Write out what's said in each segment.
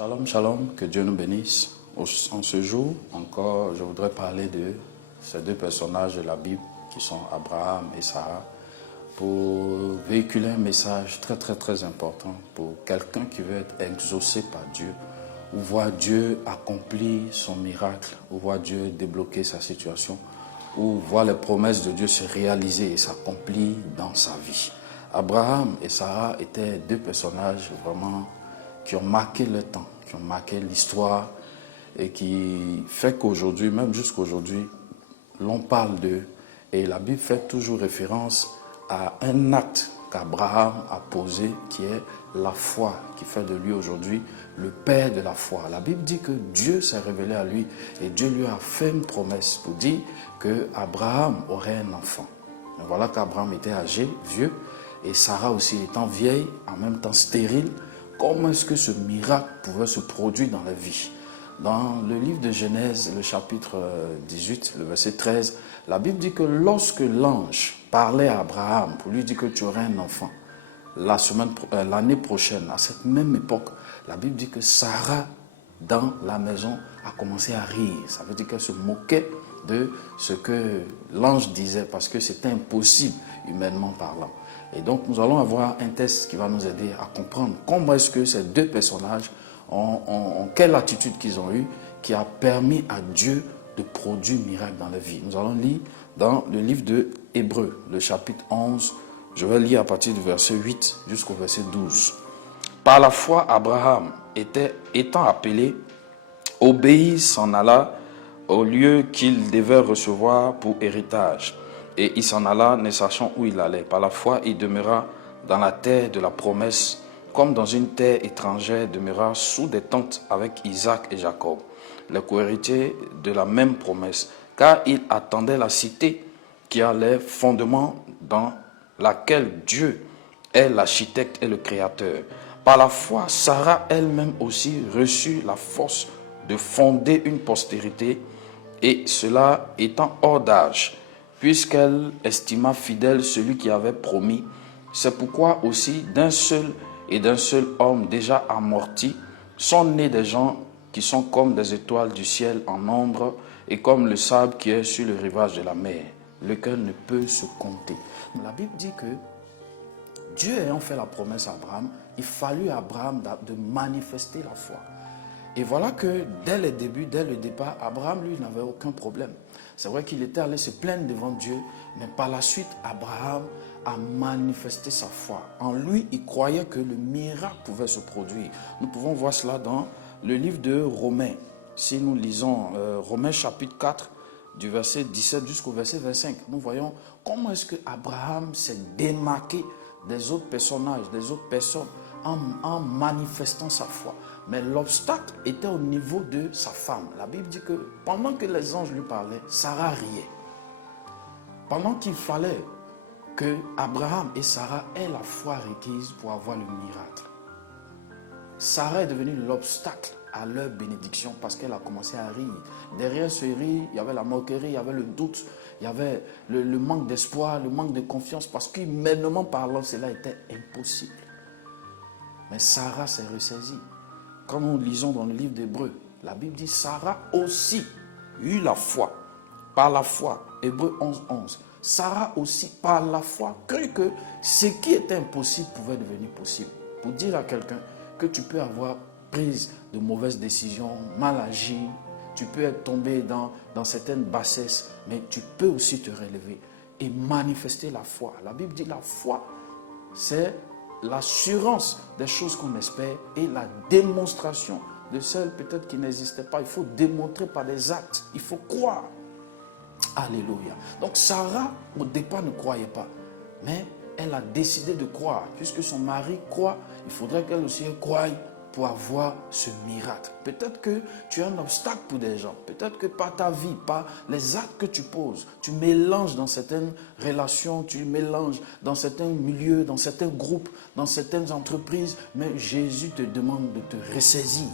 Shalom, shalom, que Dieu nous bénisse. En ce jour, encore, je voudrais parler de ces deux personnages de la Bible qui sont Abraham et Sarah pour véhiculer un message très important pour quelqu'un qui veut être exaucé par Dieu ou voir Dieu accomplir son miracle, ou voir Dieu débloquer sa situation, ou voir les promesses de Dieu se réaliser et s'accomplir dans sa vie. Abraham et Sarah étaient deux personnages vraiment qui ont marqué le temps, qui ont marqué l'histoire et qui fait qu'aujourd'hui, même jusqu'aujourd'hui, l'on parle d'eux. Et la Bible fait toujours référence à un acte qu'Abraham a posé qui est la foi, qui fait de lui aujourd'hui le père de la foi. La Bible dit que Dieu s'est révélé à lui et Dieu lui a fait une promesse pour dire qu'Abraham aurait un enfant. Et voilà qu'Abraham était âgé, vieux, et Sarah aussi étant vieille, en même temps stérile. Comment est-ce que ce miracle pouvait se produire dans la vie? Dans le livre de Genèse, le chapitre 18, le verset 13, la Bible dit que lorsque l'ange parlait à Abraham pour lui dire que tu aurais un enfant, l'année prochaine, à cette même époque, la Bible dit que Sarah, dans la maison, a commencé à rire. Ça veut dire qu'elle se moquait de ce que l'ange disait parce que c'était impossible, humainement parlant. Et donc, nous allons avoir un test qui va nous aider à comprendre comment est-ce que ces deux personnages ont quelle attitude qu'ils ont eue qui a permis à Dieu de produire miracle dans la vie. Nous allons lire dans le livre de Hébreux, le chapitre 11. Je vais lire à partir du verset 8 jusqu'au verset 12. Par la foi, Abraham, étant appelé, obéit, s'en alla au lieu qu'il devait recevoir pour héritage. Et il s'en alla, ne sachant où il allait. Par la foi, il demeura dans la terre de la promesse, comme dans une terre étrangère, demeura sous des tentes avec Isaac et Jacob, les co-héritiers de la même promesse, car il attendait la cité qui a les fondements, dans laquelle Dieu est l'architecte et le créateur. Par la foi, Sarah elle-même aussi reçut la force de fonder une postérité, et cela étant hors d'âge, puisqu'elle estima fidèle celui qui avait promis. C'est pourquoi aussi d'un seul homme déjà amorti sont nés des gens qui sont comme des étoiles du ciel en nombre et comme le sable qui est sur le rivage de la mer, lequel ne peut se compter. La Bible dit que Dieu ayant fait la promesse à Abraham, il fallut à Abraham de manifester la foi. Et voilà que dès le départ, Abraham, lui, n'avait aucun problème. C'est vrai qu'il était allé se plaindre devant Dieu, mais par la suite, Abraham a manifesté sa foi. En lui, il croyait que le miracle pouvait se produire. Nous pouvons voir cela dans le livre de Romains. Si nous lisons Romains chapitre 4, du verset 17 jusqu'au verset 25, nous voyons comment est-ce que Abraham s'est démarqué des autres personnages, des autres personnes, en manifestant sa foi. Mais l'obstacle était au niveau de sa femme. La Bible dit que pendant que les anges lui parlaient, Sarah riait. Pendant qu'il fallait que Abraham et Sarah aient la foi requise pour avoir le miracle, Sarah est devenue l'obstacle à leur bénédiction parce qu'elle a commencé à rire. Derrière ce rire, il y avait la moquerie, il y avait le doute, il y avait le manque d'espoir, le manque de confiance parce qu'humainement parlant, cela était impossible. Mais Sarah s'est ressaisie. Quand nous lisons dans le livre d'Hébreux, la Bible dit Sarah aussi eut la foi. Par la foi, Hébreux 11, 11. Sarah aussi, par la foi, crut que ce qui était impossible pouvait devenir possible. Pour dire à quelqu'un que tu peux avoir prise de mauvaises décisions, mal agi, tu peux être tombé dans certaines bassesses, mais tu peux aussi te relever et manifester la foi. La Bible dit la foi, c'est l'assurance des choses qu'on espère et la démonstration de celles peut-être qui n'existaient pas. Il faut démontrer par des actes, il faut croire. Alléluia. Donc Sarah au départ ne croyait pas, mais elle a décidé de croire. Puisque son mari croit, il faudrait qu'elle aussi croie pour avoir ce miracle. Peut-être que tu es un obstacle pour des gens. Peut-être que par ta vie, par les actes que tu poses, tu mélanges dans certaines relations, tu mélanges dans certains milieux, dans certains groupes, dans certaines entreprises. Mais Jésus te demande de te ressaisir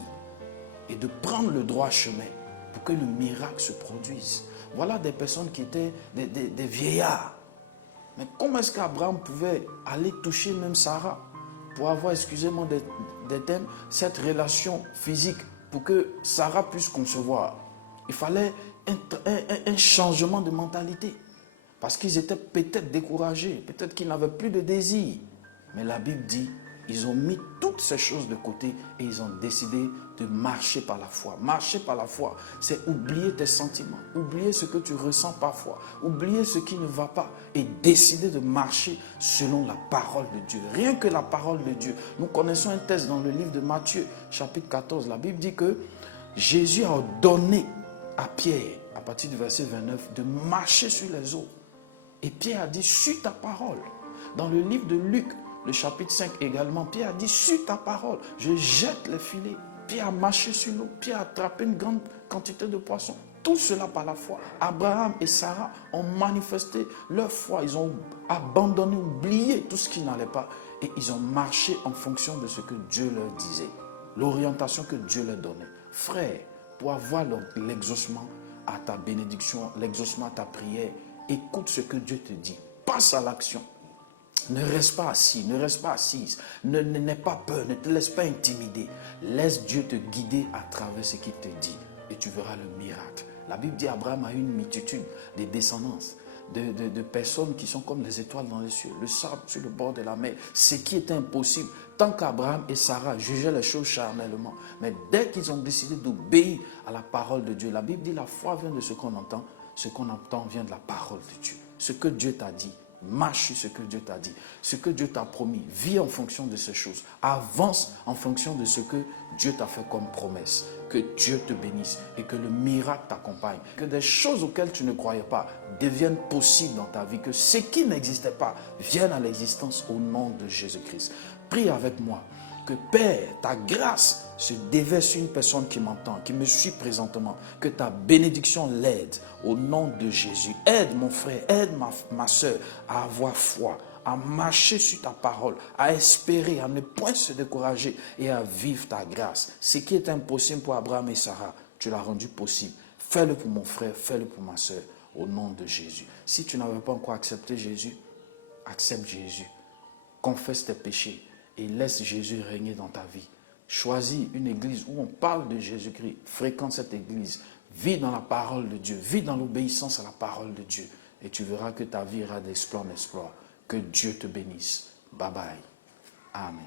et de prendre le droit chemin pour que le miracle se produise. Voilà des personnes qui étaient des vieillards. Mais comment est-ce qu'Abraham pouvait aller toucher même Sarah? pour avoir, excusez-moi des thèmes, cette relation physique pour que Sarah puisse concevoir. Il fallait un changement de mentalité. Parce qu'ils étaient peut-être découragés, peut-être qu'ils n'avaient plus de désir. Mais la Bible dit, ils ont mis toutes ces choses de côté et ils ont décidé de marcher par la foi. Marcher par la foi, c'est oublier tes sentiments, oublier ce que tu ressens parfois, oublier ce qui ne va pas et décider de marcher selon la parole de Dieu. Rien que la parole de Dieu. Nous connaissons un texte dans le livre de Matthieu, chapitre 14. La Bible dit que Jésus a ordonné à Pierre, à partir du verset 29, de marcher sur les eaux. Et Pierre a dit, suis ta parole. Dans le livre de Luc, le chapitre 5 également, Pierre a dit, suis ta parole. Je jette les filets. Pierre a marché sur l'eau. Pierre a attrapé une grande quantité de poissons. Tout cela par la foi. Abraham et Sarah ont manifesté leur foi. Ils ont abandonné, oublié tout ce qui n'allait pas. Et ils ont marché en fonction de ce que Dieu leur disait. L'orientation que Dieu leur donnait. Frère, pour avoir l'exaucement à ta bénédiction, l'exaucement à ta prière, écoute ce que Dieu te dit. Passe à l'action. Ne reste pas assis, ne reste pas assise. N'aie pas peur, ne te laisse pas intimider. Laisse Dieu te guider à travers ce qu'il te dit. Et tu verras le miracle. La Bible dit qu'Abraham a eu une multitude de descendances, de personnes qui sont comme les étoiles dans les cieux, le sable sur le bord de la mer. Ce qui était impossible, tant qu'Abraham et Sarah jugeaient les choses charnellement. Mais dès qu'ils ont décidé d'obéir à la parole de Dieu, la Bible dit la foi vient de ce qu'on entend. Ce qu'on entend vient de la parole de Dieu. Ce que Dieu t'a dit, marche sur ce que Dieu t'a dit. Ce que Dieu t'a promis, vis en fonction de ces choses. Avance en fonction de ce que Dieu t'a fait comme promesse. Que Dieu te bénisse et que le miracle t'accompagne. Que des choses auxquelles tu ne croyais pas deviennent possibles dans ta vie. Que ce qui n'existait pas vienne à l'existence au nom de Jésus-Christ. Prie avec moi. Que Père, ta grâce se déverse sur une personne qui m'entend, qui me suit présentement. Que ta bénédiction l'aide au nom de Jésus. Aide mon frère, aide ma soeur à avoir foi, à marcher sur ta parole, à espérer, à ne point se décourager et à vivre ta grâce. Ce qui est impossible pour Abraham et Sarah, tu l'as rendu possible. Fais-le pour mon frère, fais-le pour ma soeur, au nom de Jésus. Si tu n'avais pas encore accepté Jésus, accepte Jésus. Confesse tes péchés. Et laisse Jésus régner dans ta vie. Choisis une église où on parle de Jésus-Christ. Fréquente cette église. Vis dans la parole de Dieu. Vis dans l'obéissance à la parole de Dieu. Et tu verras que ta vie ira d'exploit en exploit. Que Dieu te bénisse. Bye bye. Amen.